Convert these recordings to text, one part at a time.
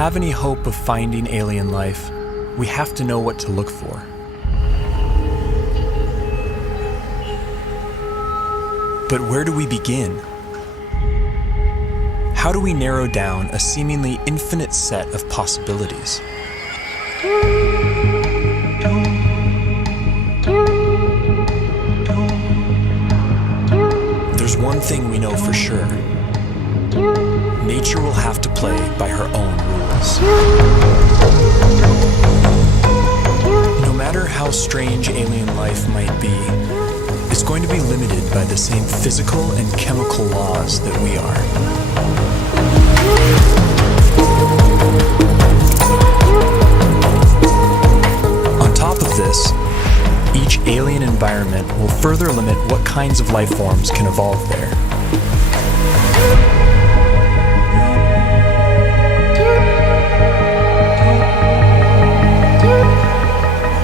have any hope of finding alien life, we have to know what to look for. But where do we begin? How do we narrow down a seemingly infinite set of possibilities? There's one thing we know for sure. Nature will have to play by her own rules. No matter how strange alien life might be, it's going to be limited by the same physical and chemical laws that we are. On top of this, each alien environment will further limit what kinds of life forms can evolve there.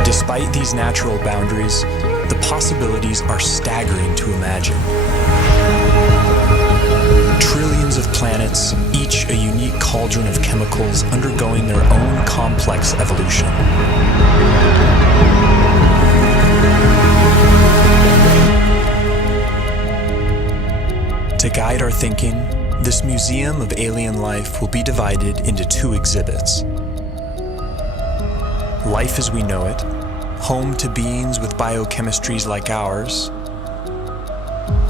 Despite these natural boundaries, the possibilities are staggering to imagine. Trillions of planets, each a unique cauldron of chemicals undergoing their own complex evolution. To guide our thinking, this museum of alien life will be divided into two exhibits. Life as we know it, home to beings with biochemistries like ours,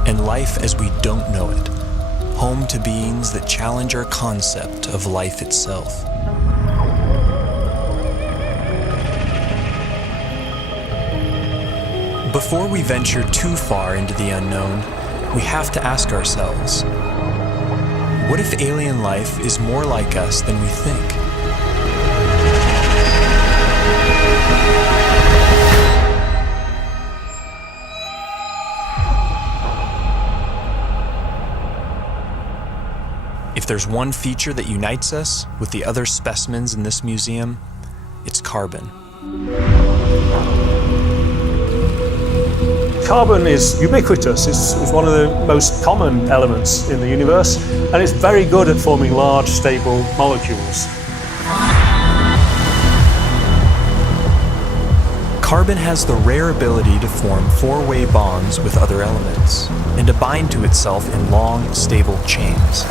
and life as we don't know it, home to beings that challenge our concept of life itself. Before we venture too far into the unknown, we have to ask ourselves, what if alien life is more like us than we think? If there's one feature that unites us with the other specimens in this museum, it's carbon. Carbon is ubiquitous. It's one of the most common elements in the universe, and it's very good at forming large, stable molecules. Carbon has the rare ability to form four-way bonds with other elements and to bind to itself in long, stable chains,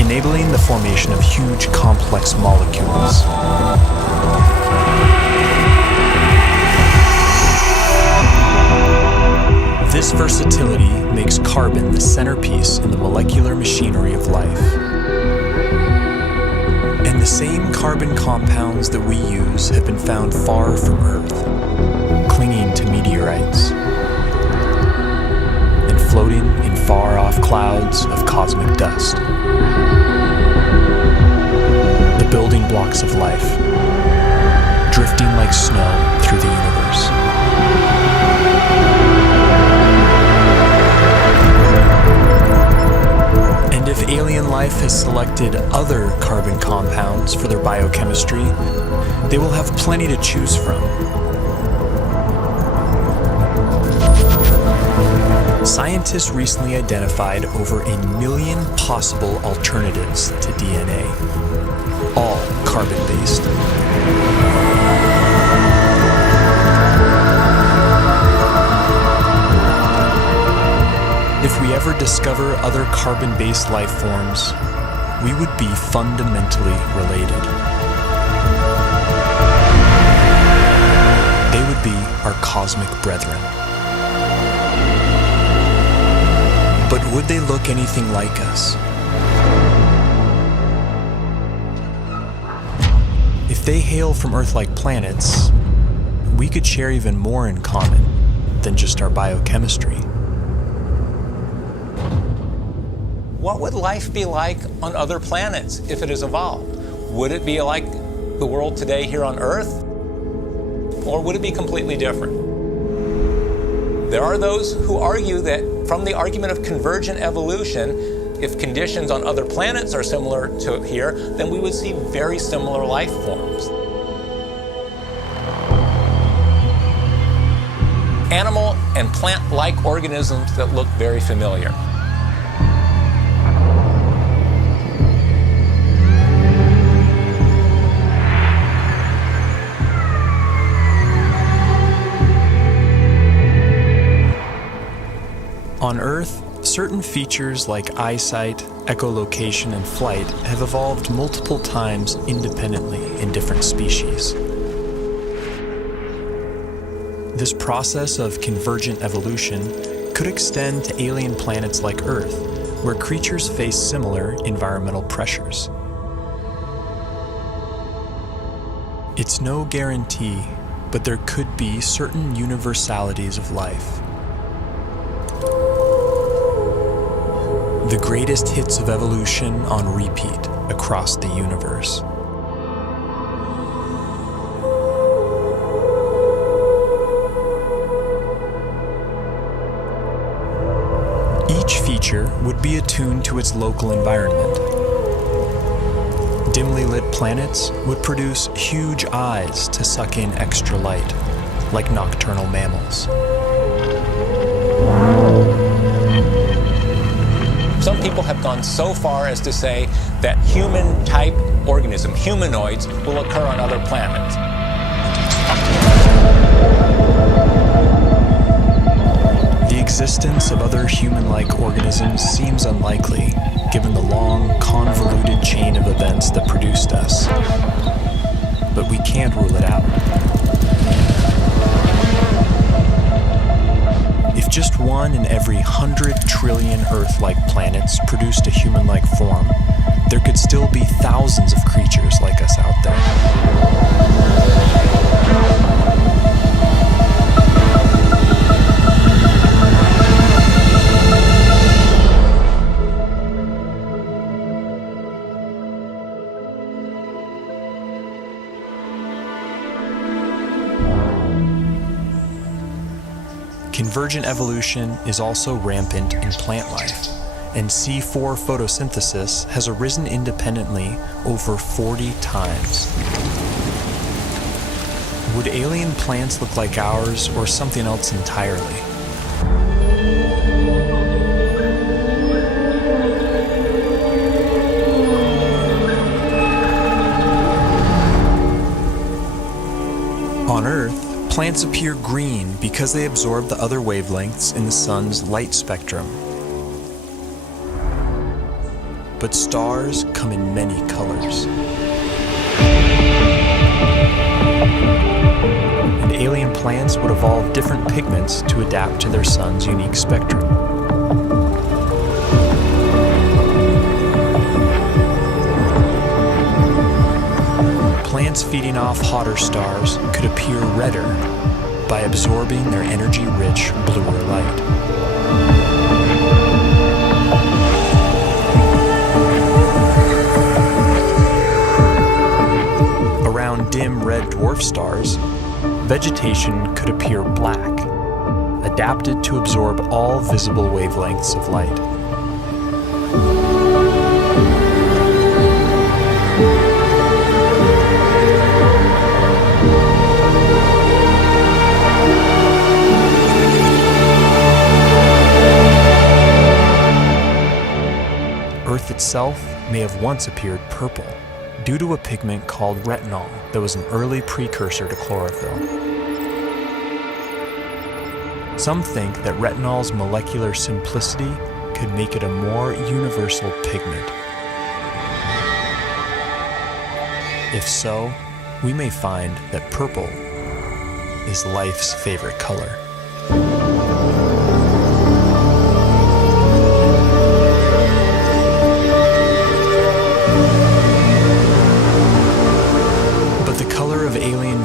enabling the formation of huge, complex molecules. This versatility makes carbon the centerpiece in the molecular machinery of life. And the same carbon compounds that we use have been found far from Earth, clinging to meteorites and floating in far-off clouds of cosmic dust. The building blocks of life, drifting like snow through the universe. And if alien life has selected other carbon compounds for their biochemistry, they will have plenty to choose from. Scientists recently identified over 1 million possible alternatives to DNA, all carbon-based. If we ever discover other carbon-based life forms, we would be fundamentally related. They would be our cosmic brethren. But would they look anything like us? If they hail from Earth-like planets, we could share even more in common than just our biochemistry. What would life be like on other planets if it has evolved? Would it be like the world today here on Earth? Or would it be completely different? There are those who argue that from the argument of convergent evolution, if conditions on other planets are similar to here, then we would see very similar life forms. Animal and plant-like organisms that look very familiar. Certain features like eyesight, echolocation, and flight have evolved multiple times independently in different species. This process of convergent evolution could extend to alien planets like Earth, where creatures face similar environmental pressures. It's no guarantee, but there could be certain universalities of life. The greatest hits of evolution on repeat across the universe. Each feature would be attuned to its local environment. Dimly lit planets would produce huge eyes to suck in extra light, like nocturnal mammals. Some people have gone so far as to say that human-type organism, humanoids, will occur on other planets. The existence of other human-like organisms seems unlikely, given the long, convoluted chain of events that produced us. But we can't rule it out. If just one in every 100 trillion Earth-like planets produced a human-like form, there could still be thousands of creatures like us out there. Convergent evolution is also rampant in plant life, and C4 photosynthesis has arisen independently over 40 times. Would alien plants look like ours or something else entirely? On Earth, plants appear green because they absorb the other wavelengths in the sun's light spectrum. But stars come in many colors. And alien plants would evolve different pigments to adapt to their sun's unique spectrum. Plants feeding off hotter stars could appear redder by absorbing their energy-rich bluer light. Around dim red dwarf stars, vegetation could appear black, adapted to absorb all visible wavelengths of light. Earth itself may have once appeared purple due to a pigment called retinol that was an early precursor to chlorophyll. Some think that retinol's molecular simplicity could make it a more universal pigment. If so, we may find that purple is life's favorite color.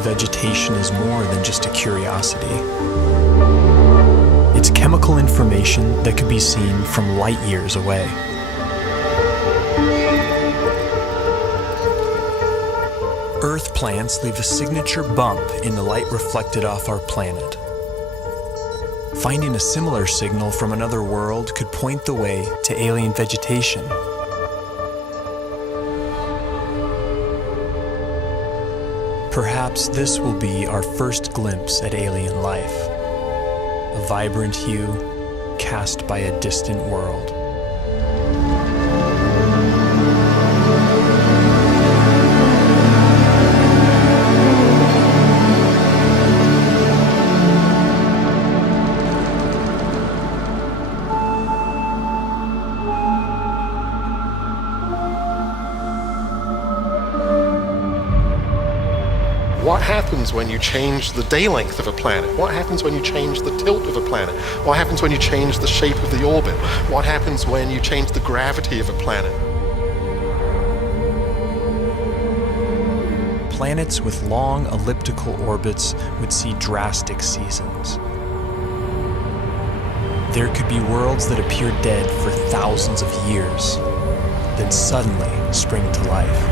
Vegetation is more than just a curiosity. It's chemical information that could be seen from light years away. Earth plants leave a signature bump in the light reflected off our planet. Finding a similar signal from another world could point the way to alien vegetation. Perhaps this will be our first glimpse at alien life, a vibrant hue cast by a distant world. What happens when you change the day length of a planet? What happens when you change the tilt of a planet? What happens when you change the shape of the orbit? What happens when you change the gravity of a planet? Planets with long elliptical orbits would see drastic seasons. There could be worlds that appear dead for thousands of years, then suddenly spring to life.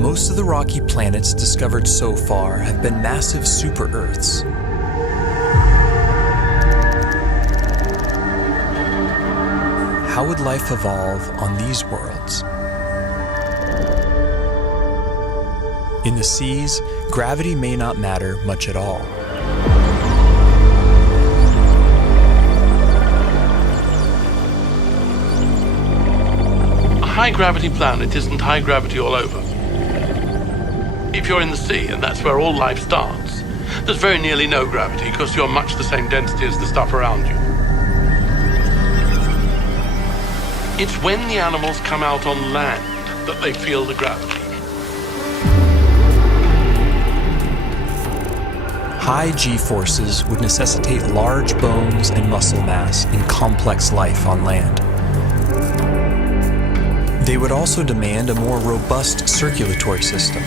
Most of the rocky planets discovered so far have been massive super-Earths. How would life evolve on these worlds? In the seas, gravity may not matter much at all. A high-gravity planet isn't high gravity all over. If you're in the sea, and that's where all life starts, there's very nearly no gravity because you're much the same density as the stuff around you. It's when the animals come out on land that they feel the gravity. High G-forces would necessitate large bones and muscle mass in complex life on land. They would also demand a more robust circulatory system.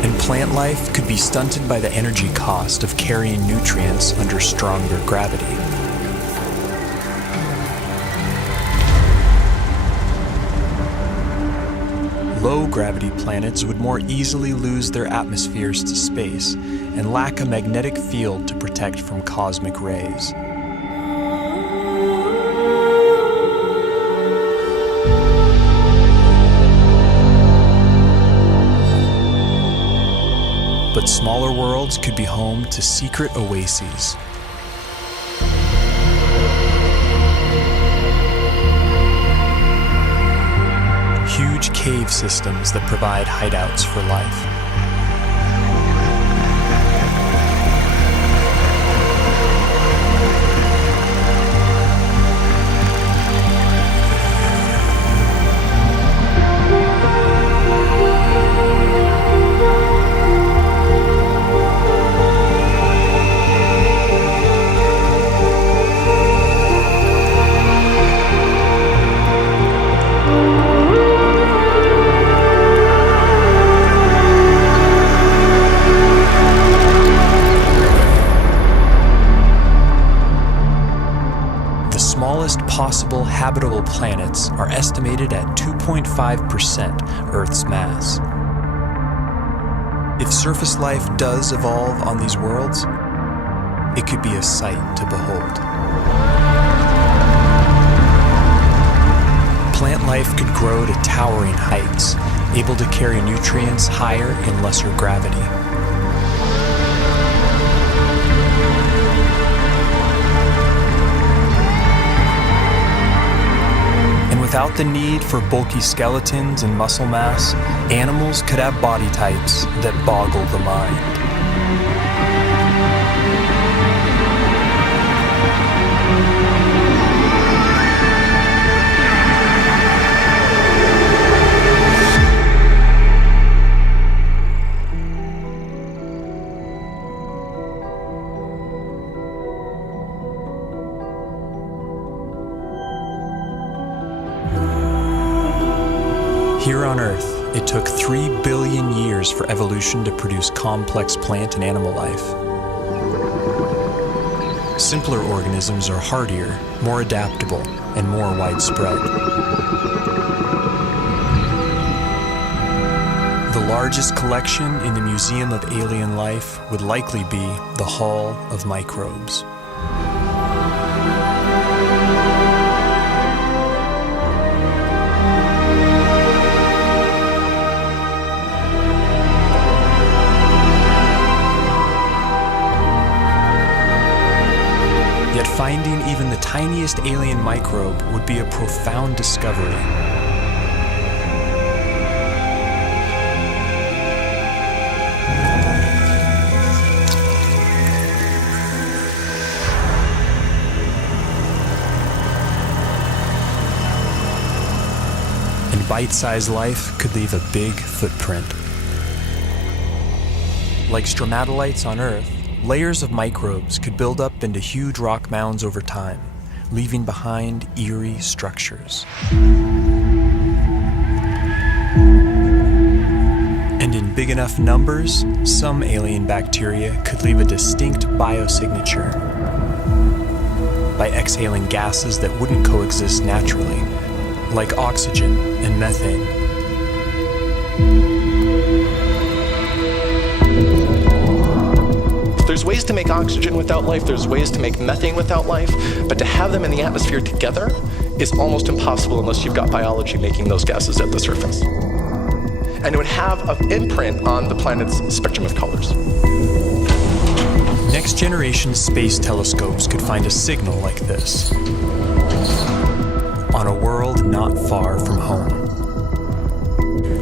And plant life could be stunted by the energy cost of carrying nutrients under stronger gravity. Low-gravity planets would more easily lose their atmospheres to space and lack a magnetic field to protect from cosmic rays. But smaller worlds could be home to secret oases. Huge cave systems that provide hideouts for life. Possible habitable planets are estimated at 2.5% Earth's mass. If surface life does evolve on these worlds, it could be a sight to behold. Plant life could grow to towering heights, able to carry nutrients higher in lesser gravity. Without the need for bulky skeletons and muscle mass, animals could have body types that boggle the mind. Here on Earth, it took 3 billion years for evolution to produce complex plant and animal life. Simpler organisms are hardier, more adaptable, and more widespread. The largest collection in the Museum of Alien Life would likely be the Hall of Microbes. Yet finding even the tiniest alien microbe would be a profound discovery. and bite-sized life could leave a big footprint. Like stromatolites on Earth, layers of microbes could build up into huge rock mounds over time, leaving behind eerie structures. And in big enough numbers, some alien bacteria could leave a distinct biosignature by exhaling gases that wouldn't coexist naturally, like oxygen and methane. There's ways to make oxygen without life, there's ways to make methane without life, but to have them in the atmosphere together is almost impossible unless you've got biology making those gases at the surface. And it would have an imprint on the planet's spectrum of colors. Next-generation space telescopes could find a signal like this on a world not far from home.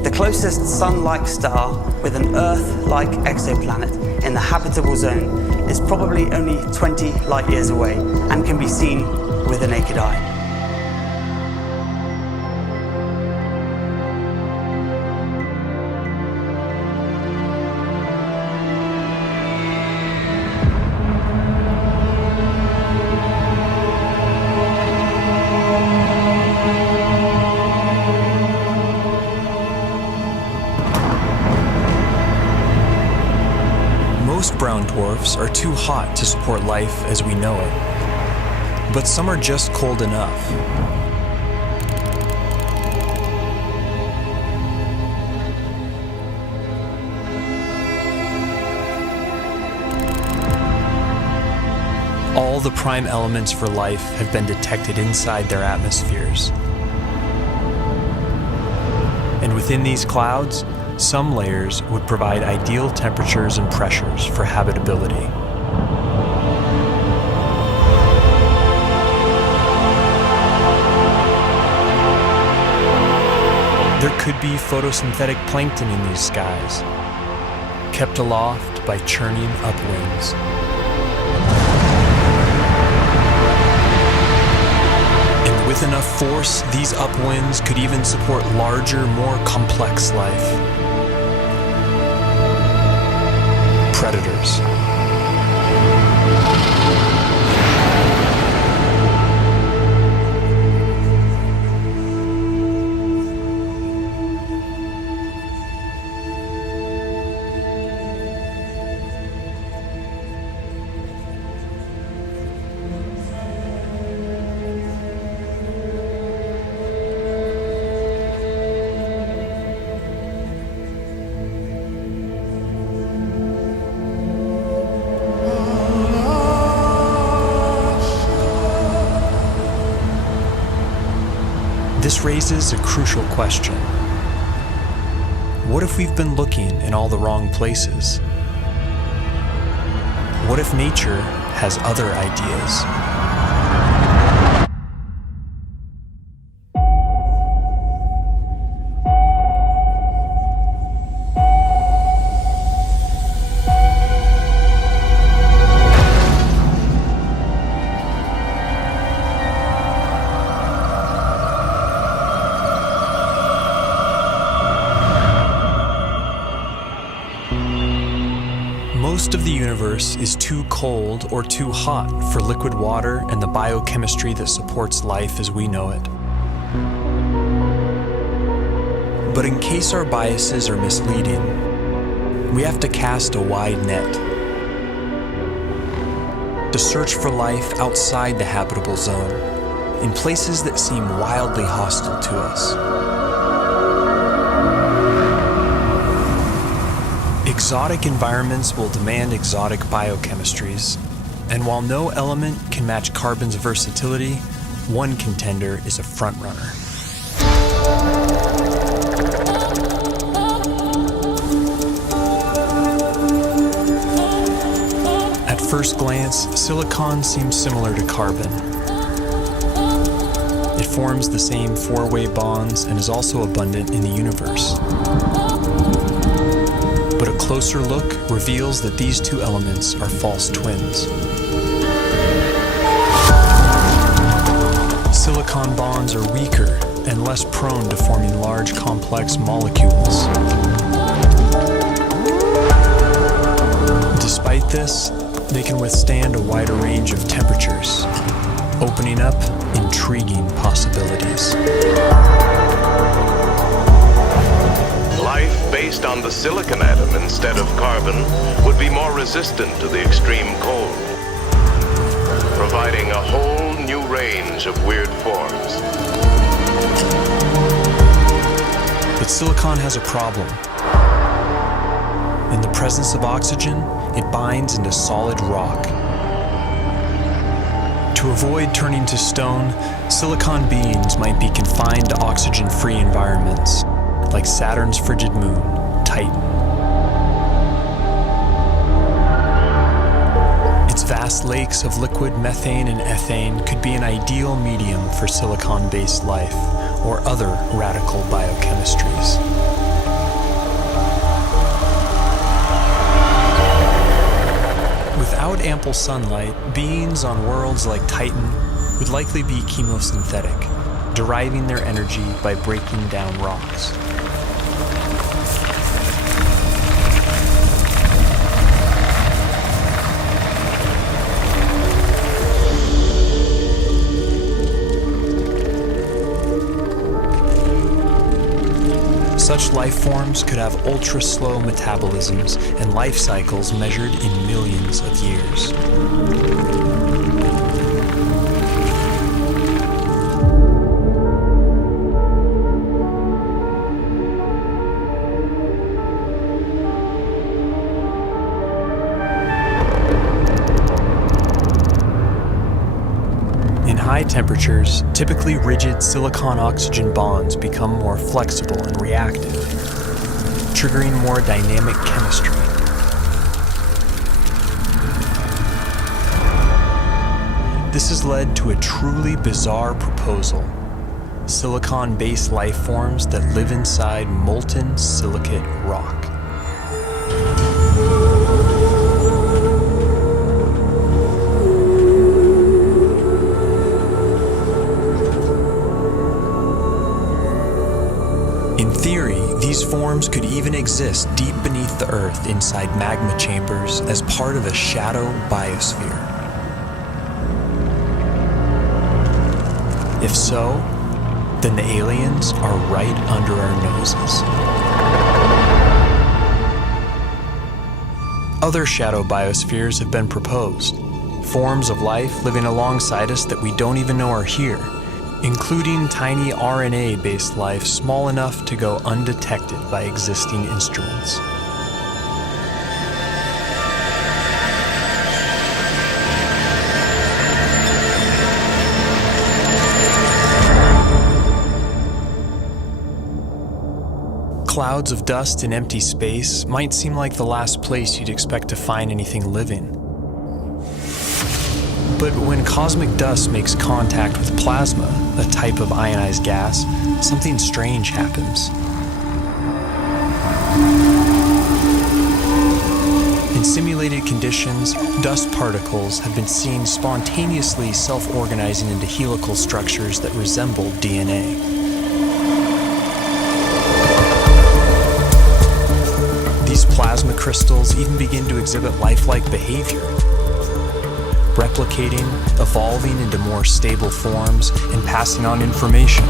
The closest Sun-like star with an Earth-like exoplanet in the habitable zone is probably only 20 light years away and can be seen with the naked eye. Most brown dwarfs are too hot to support life as we know it, but some are just cold enough. All the prime elements for life have been detected inside their atmospheres. And within these clouds, some layers would provide ideal temperatures and pressures for habitability. There could be photosynthetic plankton in these skies, kept aloft by churning upwinds. And with enough force, these upwinds could even support larger, more complex life. Predators. This raises a crucial question. What if we've been looking in all the wrong places? What if nature has other ideas? Most of the universe is too cold or too hot for liquid water and the biochemistry that supports life as we know it. But in case our biases are misleading, we have to cast a wide net to search for life outside the habitable zone, in places that seem wildly hostile to us. Exotic environments will demand exotic biochemistries, and while no element can match carbon's versatility, one contender is a frontrunner. At first glance, silicon seems similar to carbon. It forms the same four-way bonds and is also abundant in the universe. But a closer look reveals that these two elements are false twins. Silicon bonds are weaker and less prone to forming large, complex molecules. Despite this, they can withstand a wider range of temperatures, opening up intriguing possibilities. Life based on the silicon atom instead of carbon would be more resistant to the extreme cold, providing a whole new range of weird forms. But silicon has a problem. In the presence of oxygen, it binds into solid rock. To avoid turning to stone, silicon beings might be confined to oxygen-free environments, like Saturn's frigid moon, Titan. Its vast lakes of liquid methane and ethane could be an ideal medium for silicon-based life or other radical biochemistries. Without ample sunlight, beings on worlds like Titan would likely be chemosynthetic, deriving their energy by breaking down rocks. Such life forms could have ultra-slow metabolisms and life cycles measured in millions of years. In high temperatures, typically rigid silicon-oxygen bonds become more flexible and reactive, triggering more dynamic chemistry. This has led to a truly bizarre proposal: silicon-based life forms that live inside molten silicate rock. In theory, these forms could even exist deep beneath the Earth inside magma chambers as part of a shadow biosphere. If so, then the aliens are right under our noses. Other shadow biospheres have been proposed, forms of life living alongside us that we don't even know are here, including tiny RNA-based life small enough to go undetected by existing instruments. Clouds of dust in empty space might seem like the last place you'd expect to find anything living. But when cosmic dust makes contact with plasma, a type of ionized gas, something strange happens. In simulated conditions, dust particles have been seen spontaneously self-organizing into helical structures that resemble DNA. These plasma crystals even begin to exhibit lifelike behavior, replicating, evolving into more stable forms, and passing on information.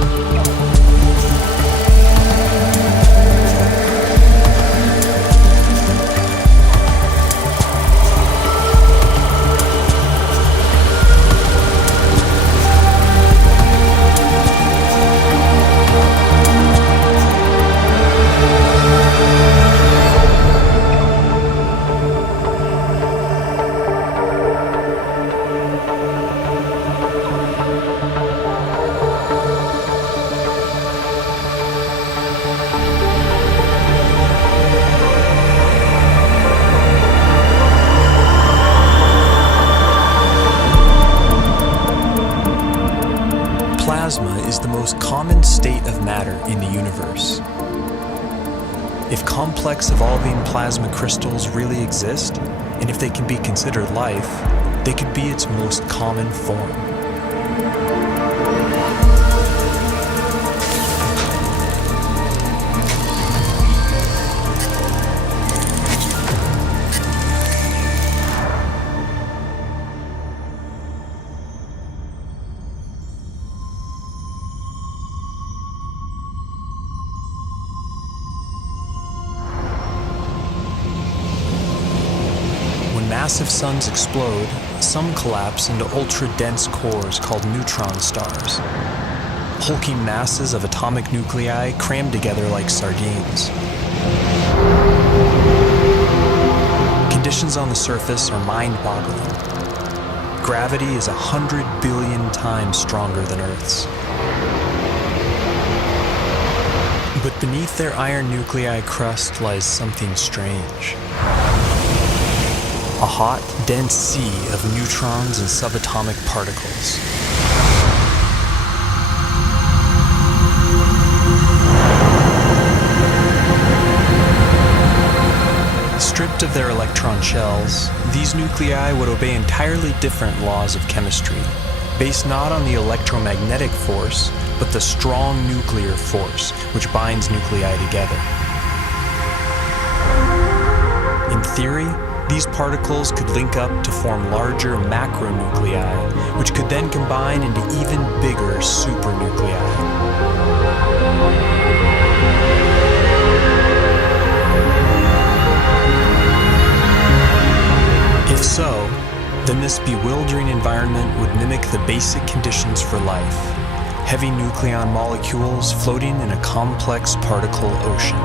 Plasma is the most common state of matter in the universe. If complex evolving plasma crystals really exist, and if they can be considered life, they could be its most common form. massive suns explode, some collapse into ultra-dense cores called neutron stars. Hulking masses of atomic nuclei crammed together like sardines. Conditions on the surface are mind-boggling. Gravity is 100 billion times stronger than Earth's. But beneath their iron nuclei crust lies something strange. A hot, dense sea of neutrons and subatomic particles. Stripped of their electron shells, these nuclei would obey entirely different laws of chemistry, based not on the electromagnetic force, but the strong nuclear force which binds nuclei together. In theory, these particles could link up to form larger macronuclei, which could then combine into even bigger supernuclei. If so, then this bewildering environment would mimic the basic conditions for life: heavy nucleon molecules floating in a complex particle ocean.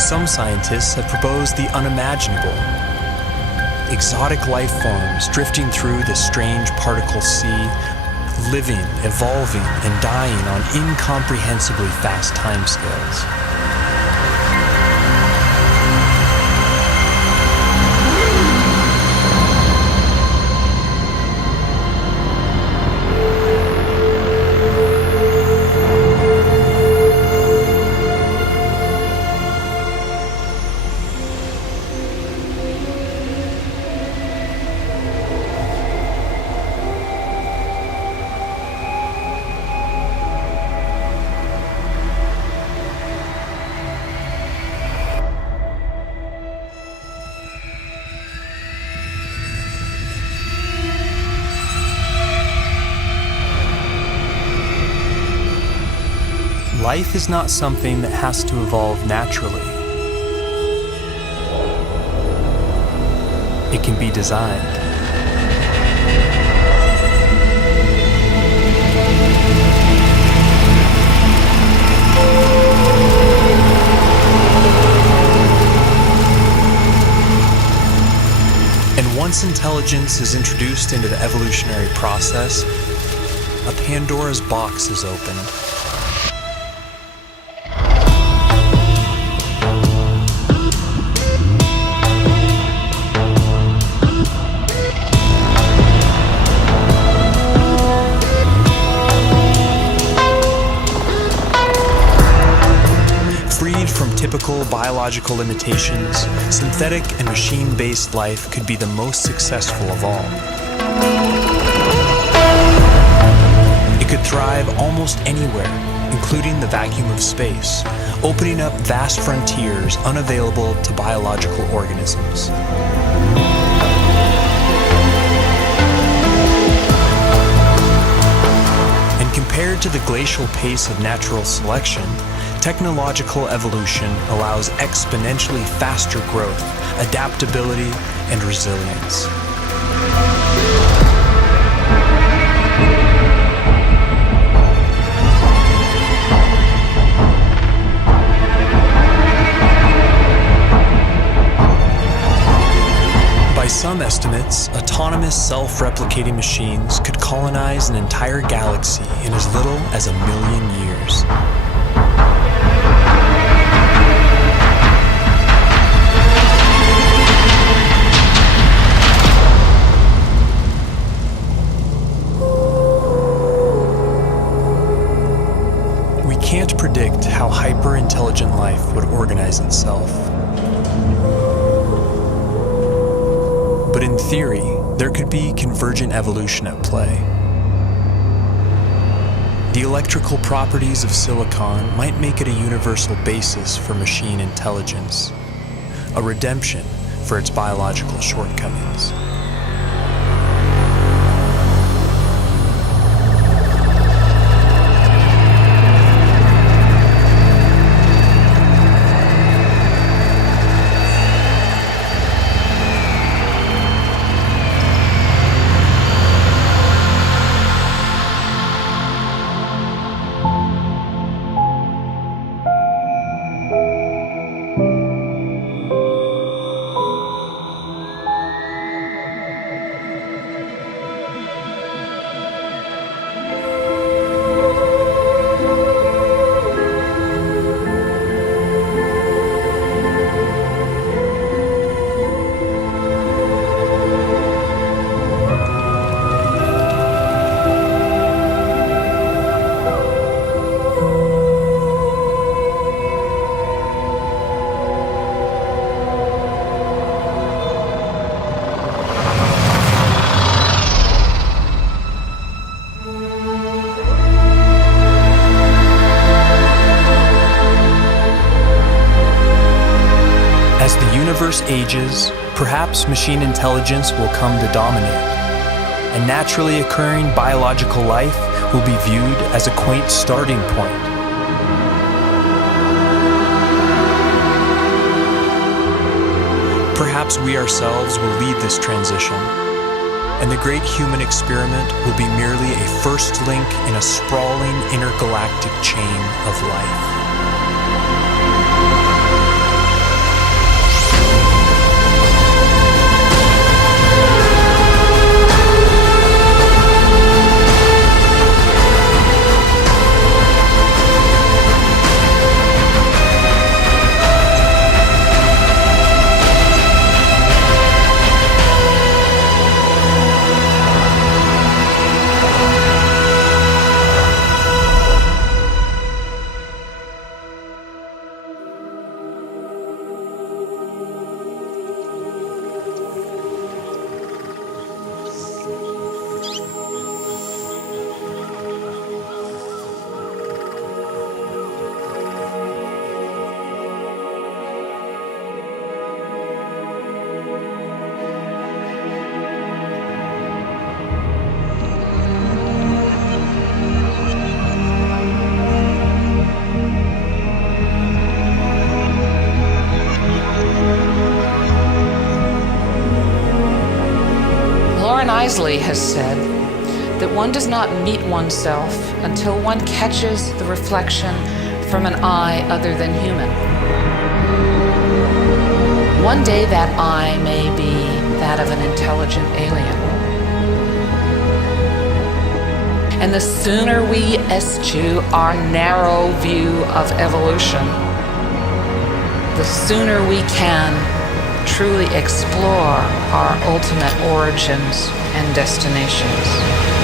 Some scientists have proposed the unimaginable: exotic life forms drifting through this strange particle sea, living, evolving, and dying on incomprehensibly fast timescales. Life is not something that has to evolve naturally. It can be designed. And once intelligence is introduced into the evolutionary process, a Pandora's box is opened. Typical biological limitations, synthetic and machine-based life could be the most successful of all. It could thrive almost anywhere, including the vacuum of space, opening up vast frontiers unavailable to biological organisms. And compared to the glacial pace of natural selection, technological evolution allows exponentially faster growth, adaptability, and resilience. By some estimates, autonomous self-replicating machines could colonize an entire galaxy in as little as 1 million years. Can't predict how hyper-intelligent life would organize itself. But in theory, there could be convergent evolution at play. The electrical properties of silicon might make it a universal basis for machine intelligence, a redemption for its biological shortcomings. universe ages, perhaps machine intelligence will come to dominate, and naturally occurring biological life will be viewed as a quaint starting point. Perhaps we ourselves will lead this transition, and the great human experiment will be merely a first link in a sprawling intergalactic chain of life. Has said that one does not meet oneself until one catches the reflection from an eye other than human. One day that eye may be that of an intelligent alien. And the sooner we eschew our narrow view of evolution, the sooner we can truly explore our ultimate origins and destinations.